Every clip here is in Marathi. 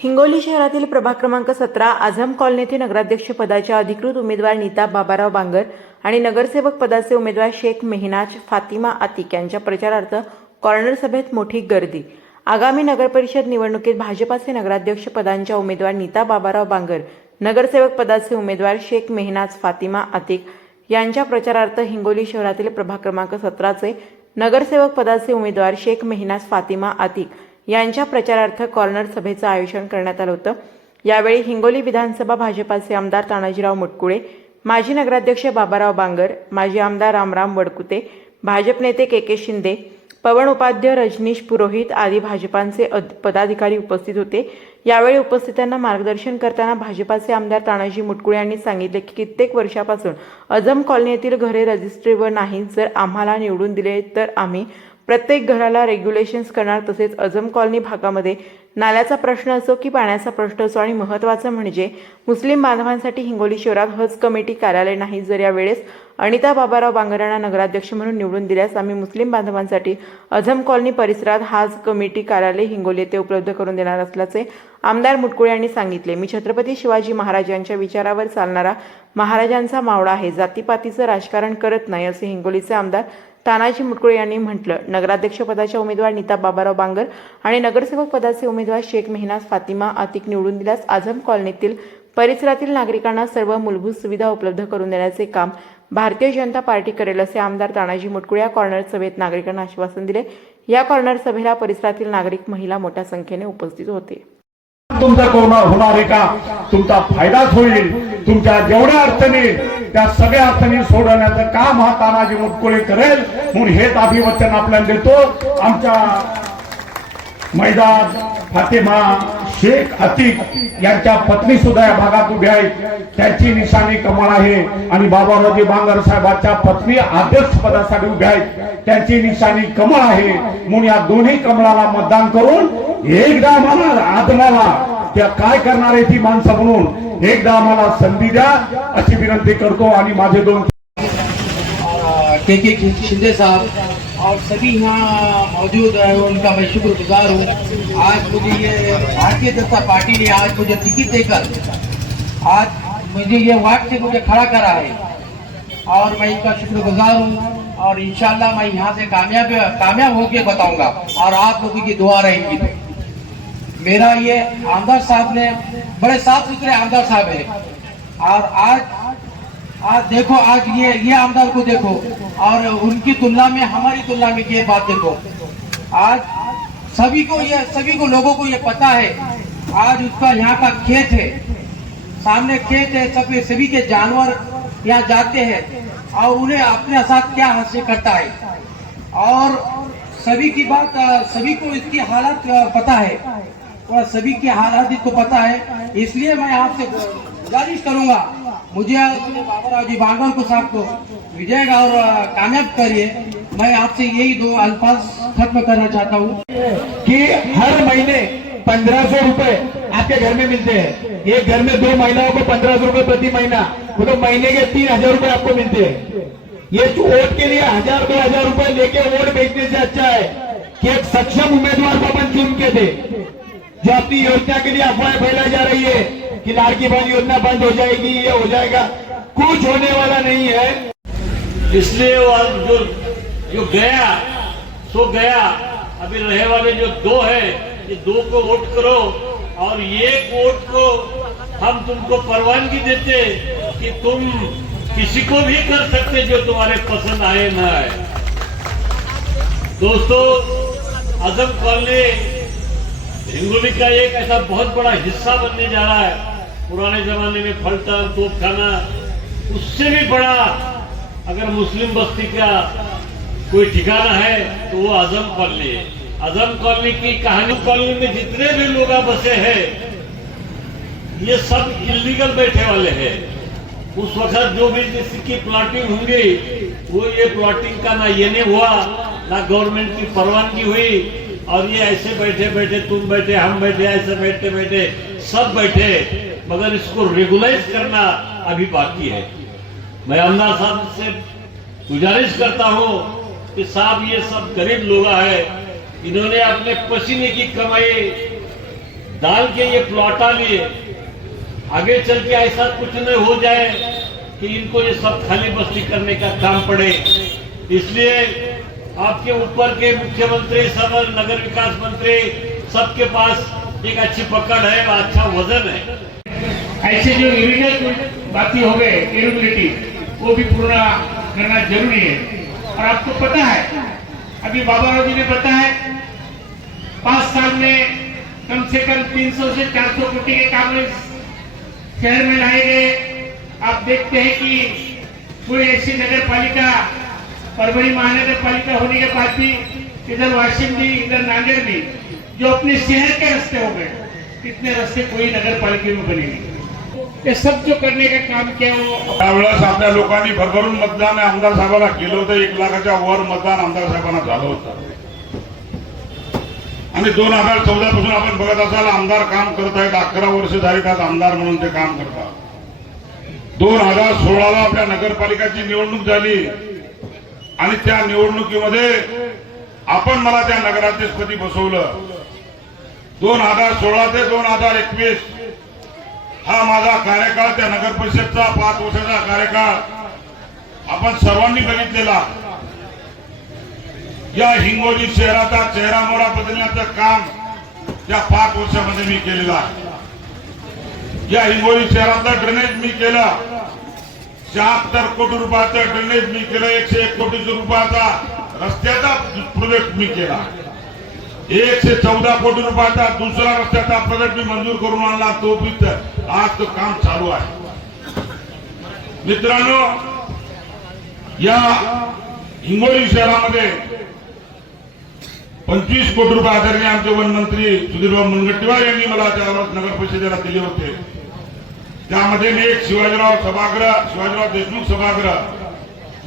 हिंगोली शहरातील प्रभाग क्रमांक सतरा आझम कॉलनी येथे नगराध्यक्ष पदाच्या अधिकृत उमेदवार नीता बाबाराव बांगर आणि नगरसेवक पदाचे उमेदवार शेख मेहनाज फातिमा आतिक यांच्या प्रचारार्थ कॉर्नर सभेत मोठी गर्दी. आगामी नगरपरिषद निवडणुकीत भाजपाचे नगराध्यक्ष पदांच्या उमेदवार नीता बाबाराव बांगर नगरसेवक पदाचे उमेदवार शेख मेहनाज फातिमा आतिक यांच्या प्रचारार्थ हिंगोली शहरातील प्रभाग क्रमांक सतराचे नगरसेवक पदाचे उमेदवार शेख मेहनाज फातिमा आतिक यांच्या प्रचारार्थ कॉर्नर सभेचं आयोजन करण्यात आलं होतं. यावेळी हिंगोली विधानसभा भाजपाचे आमदार तानाजीराव मुटकुळे माजी नगराध्यक्ष बाबाराव बांगर माजी आमदार रामराम वडकुते भाजप नेते के के शिंदे पवन उपाध्य रजनीश पुरोहित आदी भाजपांचे पदाधिकारी उपस्थित होते. यावेळी उपस्थितांना मार्गदर्शन करताना भाजपाचे आमदार तानाजी मुटकुळे यांनी सांगितले की कित्येक वर्षापासून अजम कॉलनीतील घरे रजिस्ट्रीवर नाही जर आम्हाला निवडून दिले तर आम्ही प्रत्येक घराला रेग्युलेशन्स करणार तसेच अजम कॉलनी भागामध्ये नाल्याचा प्रश्न असो की पाण्याचा प्रश्न असो आणि महत्त्वाचं म्हणजे मुस्लिम बांधवांसाठी हिंगोली शहरात हज कमिटी कार्यालय नाही जर यावेळेस अनिता बाबाराव बांगराणा नगराध्यक्ष म्हणून निवडून दिल्यास आम्ही मुस्लिम बांधवांसाठी अझम कॉलनी परिसरात हाज कमिटी कार्यालय हिंगोली येथे उपलब्ध करून देणार असल्याचे आमदार मुटकुळे यांनी सांगितले. मी छत्रपती शिवाजी महाराज यांच्या विचारावर चालणारा महाराजांचा मावळा आहे. जातीपातीचं राजकारण करत नाही असे हिंगोलीचे आमदार तानाजी मुटकुळे यांनी म्हटलं नगराध्यक्षपदाच्या उमेदवार नीता बाबाराव बांगर आणि नगरसेवक पदाचे उमेदवार शेख मेहनाज फातिमा आतिक निवडून दिल्यास आझम कॉलनीतील परिसरातील नागरिकांना सर्व मूलभूत सुविधा उपलब्ध करून देण्याचे काम भारतीय जनता पार्टी करेल असे आमदार तानाजी मुटकुळे या कॉर्नर सभेत नागरिकांना आश्वासन दिले. या कॉर्नर सभेला परिसरातील नागरिक महिला मोठ्या संख्येने उपस्थित होते. तुमचा कोरोना होणार आहे का? तुमचा फायदाच होईल. तुमच्या जेवढ्या अडचणी त्या सगळ्या अडचणी सोडवण्याचं काम हा तानाजी मुटकुळे करेल म्हणून हेच अभिवचन आपल्याला देतो. आमच्या मैदान फातिमा शेख अतिक यांच्या पत्नी सुद्धा या भागात उभ्या आहेत. त्यांची निशाणी कमळ आहे. आणि बाबारावजी बांगर साहेबांच्या पत्नी अध्यक्ष पदासाठी उभ्या आहेत. त्यांची निशाणी कमळ आहे. म्हणून या दोन्ही कमळाला मतदान करून एकदा आम्हाला आदमाला त्या काय करणार आहे ती माणसं म्हणून एकदा आम्हाला संधी द्या अशी विनंती करतो. आणि माझे दोन के के शिंदे साहेब और सभी यहाँ मौजूद है, उनका मैं शुक्रगुजार हूँ। आज मुझे ये भारतीय जनता पार्टी ने आज मुझे टिकट देकर, आज मुझे ये वार्ड से मुझे खड़ा करा है। और मैं इनका शुक्रगुजार हूँ और इंशाल्लाह मैं यहाँ से कामयाब कामयाब होके बताऊँगा। और आप लोगों की दुआ रहेगी तो। मेरा ये आमदार साहब ने, बड़े साफ़ सुथरे आमदार साहब है। और आज आज देखो, आज ये ये आमदार को देखो और उनकी तुलना में, हमारी तुलना में ये बात देखो। आज सभी को ये, सभी को लोगों को ये पता है, आज उसका यहाँ का खेत है। सामने खेत है सभी सभी के जानवर यहाँ जाते हैं और उन्हें अपने साथ क्या हासिल करता है। और सभी की बात, सभी को इसकी हालत पता है। और सभी की हालात इसको पता है, इसलिए मैं आपसे गुजारिश करूँगा मुझे जी साहब को विजय और कामयाब करिए। मैं आपसे यही दो अल्फाज खत्म करना चाहता हूँ। कि हर महीने पंद्रह सौ रूपए आपके घर में मिलते हैं। एक घर में दो महिलाओं को पंद्रह सौ रुपये प्रति महीना, वो तो महीने के तीन हज़ार रूपए आपको मिलते हैं। ये वोट के लिए हज़ार, दो हज़ार रूपए लेके वोट बेचने से अच्छा है कि एक सक्षम उम्मीदवार को अपन चुन के दे। जो अपनी योजना के लिए अफवाह फैलाई जा रही है कि लाड़की बहन योजना बंद हो जाएगी, ये हो जाएगा। कुछ होने वाला नहीं है। इसलिए जो जो गया, सो गया, अभी रहे वाले जो दो है, ये दो को वोट करो और एक वोट को हम तुमको परवानगी देते कि तुम किसी को भी कर सकते जो तुम्हारे पसंद आए ना आए। दोस्तों, आज़म कॉलनी हिंगोली का एक ऐसा बहुत बड़ा हिस्सा बनने जा रहा है। पुराने जमाने में फलटन तोपखाना, उससे भी बड़ा अगर मुस्लिम बस्ती का कोई ठिकाना है तो वो आज़म कॉलोनी है। आज़म कॉलोनी की कहानी कॉलोनी में जितने भी लोग बसे हैं, ये सब इलीगल बैठे वाले हैं। उस वक्त जो भी जिसकी प्लॉटिंग होंगी, वो ये प्लॉटिंग का ना ये नहीं हुआ, ना गवर्नमेंट की परवानगी हुई और ये ऐसे बैठे बैठे, तुम बैठे, हम बैठे, ऐसे बैठे बैठे, सब बैठे, मगर इसको रेगुलाइज करना अभी बाकी है। मैं आमदार साहब से गुजारिश करता हूँ कि साहब ये सब गरीब लोग है, इन्होंने अपने पसीने की कमाई डाल के ये प्लॉटा लिए। आगे चल के ऐसा कुछ नहीं हो जाए कि इनको ये सब खाली बस्ती करने का काम पड़े। इसलिए आपके ऊपर के मुख्यमंत्री सब नगर विकास मंत्री, सबके पास एक अच्छी पकड़ है अच्छा वज़न है। ऐसे जो इलीगल बातें हो गए इरेगुलरिटी वो भी पूरा करना ज़रूरी है। और आपको पता है, अभी बाबा राव जी ने पता है, पाँच साल में कम से कम 300 से 400 कोटि के काम शहर में लाए गए। आप देखते हैं कि पूरी ऐसी नगर पालिका परभणी महानगर पालिका होने के बाद भी इधर वाशिम भी इधर नांदेड़ भी जो अपने शहर के रास्ते हो गए कितने रास्ते कोई नगर पालिका में बने नहीं। ये सब जो करने का काम किया वो त्यावेळेस आपल्या लोकांनी भरभरून मतदान आमदार साहेबांना केलं होतं. एक लाखाच्या वर मतदान आमदार साहेबांना झालं होतं. आणि दोन हजार चौदा पासून आपण बघत असाल आमदार काम करत आहेत. अकरा वर्ष झाली त्यात आमदार म्हणून ते काम करतात. दोन हजार सोळाला आपल्या नगरपालिकाची निवडणूक झाली. आणि त्या निवडणुकीमध्ये आपण मला त्या नगराध्यक्षपदी बसवलं. दोन हजार सोळा ते दोन हजार एकवीस हा माझा कार्यकाळ त्या नगर परिषदचा पाच वर्षाचा कार्यकाळ आपण सर्वांनी बघितलेला. या हिंगोली शहराचा चेहरा मोहरा बदलण्याचं काम या पाच वर्षामध्ये मी केलेलं आहे. या हिंगोली शहरातलं ड्रेनेज मी केलं. शहात्तर कोटी रुपयाचं ड्रेनेज मी केलं एकशे एक कोटी रुपयाचा रस्त्याचा प्रोजेक्ट मी केला. एकशे चौदा कोटी रुपयाचा दुसरा रस्त्याचा प्रोजेक्ट मी मंजूर करून आणला तो बी आज तो काम चालू आहे. मित्रांनो या हिंगोली शहरामध्ये पंचवीस कोटी रुपये आदरणीय आमचे वनमंत्री सुधीरभाऊ मुनगट्टीवार यांनी मला त्यावर नगर परिषदेला दिले होते. त्यामध्ये मी एक शिवाजीराव सभागृह शिवाजीराव देशमुख सभागृह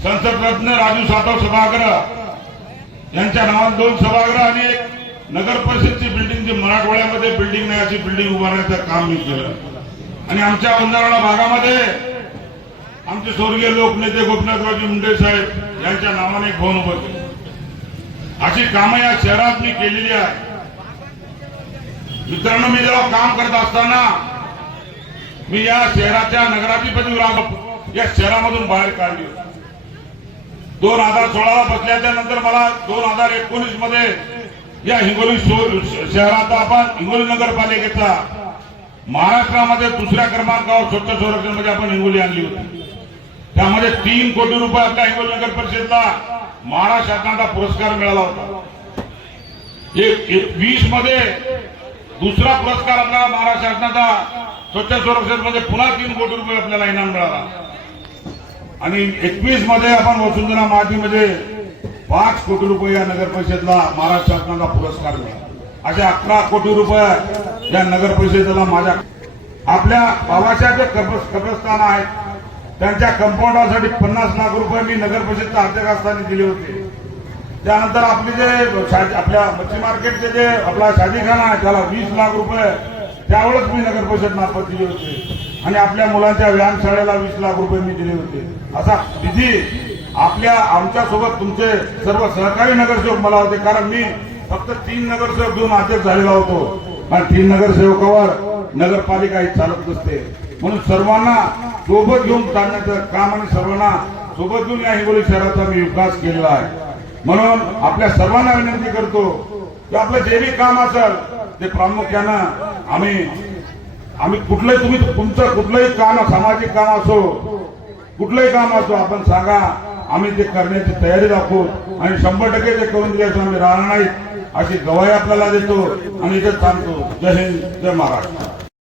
संसदरत्न राजू सातव सभागृह यांच्या नावात दोन सभागृह आणि एक नगर परिषदची बिल्डिंग जी मराठवाड्यामध्ये बिल्डिंग नाही अशी बिल्डिंग उभारण्याचं काम मी केलं. आणि आमच्या बंधारा भागामध्ये आमचे स्वर्गीय लोकनेते गोपीनाथरावजी मुंडे साहेब यांच्या नावाने एक भवन उभं केलं. अशी कामं या शहरात मी केलेली आहे मित्रांनो मी जेव्हा काम करत असताना मी या शहराच्या नगराधिपती या शहरामधून बाहेर काढली. होती. दोन हजार सोळाला बसल्याच्या नंतर मला दोन हजार एकोणीसमध्ये या हिंगोली शहराचा आपण हिंगोली नगरपालिकेचा महाराष्ट्रामध्ये दुसऱ्या क्रमांकावर स्वच्छ संरक्षणमध्ये आपण हिंगोली आणली होती. त्यामध्ये तीन कोटी रुपये आपल्या हिंगोली नगर परिषदला महाराष्ट्र शासनाचा पुरस्कार मिळाला होता. एक एक- वीसमध्ये दुसरा पुरस्कार आपल्याला महाराष्ट्र शासनाचा स्वच्छ संरक्षणमध्ये पुन्हा तीन कोटी रुपये आपल्याला इनाम मिळाला. आणि एकवीसमध्ये आपण वसुंधरा मातीमध्ये पाच कोटी रुपये या नगर परिषदला महाराष्ट्र शासनाचा पुरस्कार मिळाला. असे अकरा कोटी रुपये या नगर परिषदेला माझ्या आपल्या बाबाच्या जे कब्रस्थान आहेत त्यांच्या कंपाऊंडासाठी पन्नास लाख रुपये मी नगर परिषदच्या अध्यक्ष असताना दिले होते. त्यानंतर आपले जे शा- आपल्या मच्छी मार्केटचे जे आपला शादीखाना आहे त्याला वीस लाख रुपये त्यावेळेस मी नगर परिषद मार्फत दिले होते. आणि आपल्या मुलांच्या व्यायामशाळेला वीस लाख रुपये मी दिले होते. असा निधी आपल्या आमच्यासोबत तुमचे सर्व सहकारी नगरसेवक मला होते. कारण मी फक्त तीन नगरसेवक घेऊन अध्यक्ष झालेला होतो. आणि तीन नगरसेवकावर नगरपालिका ही चालत नसते. म्हणून सर्वांना सोबत घेऊन चालण्याचं काम आणि सर्वांना सोबत घेऊन या हिंगोली शहराचा मी विकास केलेला आहे. म्हणून आपल्या सर्वांना विनंती करतो की आपलं जे बी काम असेल ते प्रामुख्यानं आम्ही आम्ही कुठलंही तुम्ही तुमचं कुठलंही काम सामाजिक काम असो कुठलंही काम असो आपण सांगा आम्ही ते करण्याची तयारी दाखवू आणि शंभर टक्के ते करून दिल्याचं आम्ही राहणार नाहीत. अशी गवाही आपल्याला देतो आणि ते सांगतो जय हिंद जय महाराष्ट्र.